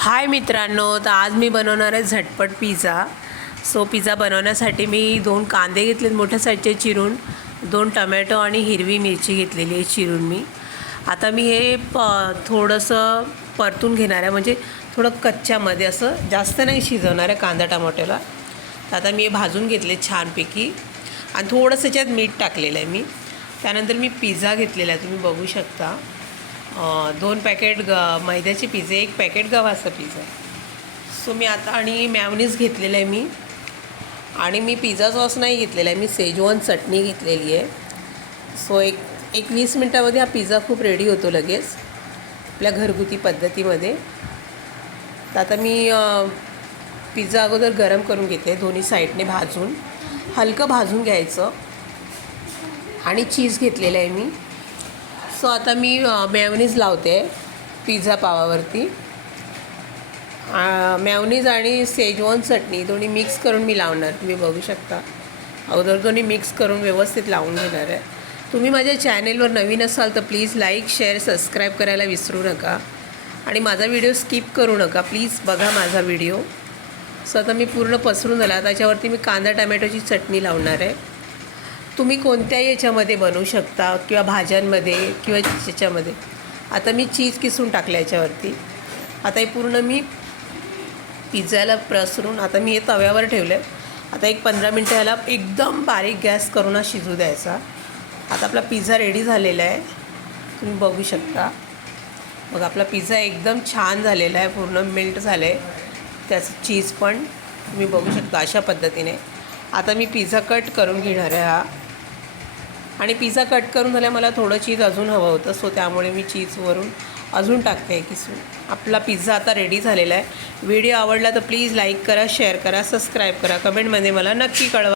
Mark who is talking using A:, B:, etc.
A: हाय मित्रांनो तर आज मी बनवणार आहे झटपट पिझ्झा. सो पिझ्झा बनवण्यासाठी मी दोन कांदे घेतलेत मोठ्या साईजचे चिरून दोन टमॅटो आणि हिरवी मिरची घेतलेली आहे चिरून मी. आता मी हे प थोडंसं परतून घेणार आहे म्हणजे थोडं कच्च्यामध्ये असं जास्त नाही शिजवणार आहे कांदा टमाटोला. तर आता मी हे भाजून घेतले छानपैकी. आणि थोडंसं त्याच्यात मीठ टाकलेलं आहे मी. त्यानंतर मी पिझ्झा घेतलेला आहे तुम्ही बघू शकता. दोन पॅकेट ग मैद्याचे पिझ्झे एक पॅकेट गव्हाचा पिझ्झा सो मी आता आणि मॅवनीज घेतलेलं आहे मी. आणि मी पिझ्झा सॉस नाही घेतलेला आहे मी सेजवान चटणी घेतलेली आहे. सो एक एक वीस मिनटामध्ये हा पिझ्झा खूप रेडी होतो लगेच आपल्या घरगुती पद्धतीमध्ये. तर आता मी पिझ्झा अगोदर गरम करून घेते दोन्ही साईडने भाजून. हलकं भाजून घ्यायचं. आणि चीज घेतलेलं आहे मी. सो आता मी मॅवनीज लावते पिझ्झा पावावरती. मॅवनीज आणि सेजवान चटणी दोन्ही मिक्स करून मी लावणार तुम्ही बघू शकता. अगोदर दोन्ही मिक्स करून व्यवस्थित लावून घेणार आहे. तुम्ही माझ्या चॅनेलवर नवीन असाल तर प्लीज लाईक शेअर सबस्क्राईब करायला विसरू नका. आणि माझा व्हिडिओ स्किप करू नका प्लीज बघा माझा व्हिडिओ. सो आता मी पूर्ण पसरून झाला त्याच्यावरती मी कांदा टमॅटोची चटणी लावणार आहे. तुम्ही कोणत्याही याच्यामध्ये बनवू शकता किंवा भाज्यांमध्ये किंवा याच्यामध्ये. आता मी चीज किसून टाकल्या याच्यावरती. आता हे पूर्ण मी पिझ्झाला प्रसरून आता मी हे तव्यावर ठेवलं आहे आता एक पंधरा मिनटं ह्याला एकदम बारीक गॅस करून हा शिजू द्यायचा. आता आपला पिझ्झा रेडी झालेला आहे. तुम्ही बघू शकता. मग आपला पिझ्झा एकदम छान झालेला आहे. पूर्ण मेल्ट झालं आहे त्याचं चीज पण तुम्ही बघू शकता अशा पद्धतीने. आता मी पिझ्झा कट करून घेणार आहे हा. आणि पिझ्झा कट करून झाल्या मला थोडं चीज अजून हवं होतं सो त्यामुळे मी चीजवरून अजून टाकते आहे किसून. आपला पिझ्झा आता रेडी झालेला आहे. व्हिडिओ आवडला तर प्लीज लाईक करा शेअर करा सबस्क्राईब करा. कमेंटमध्ये मला नक्की कळवा.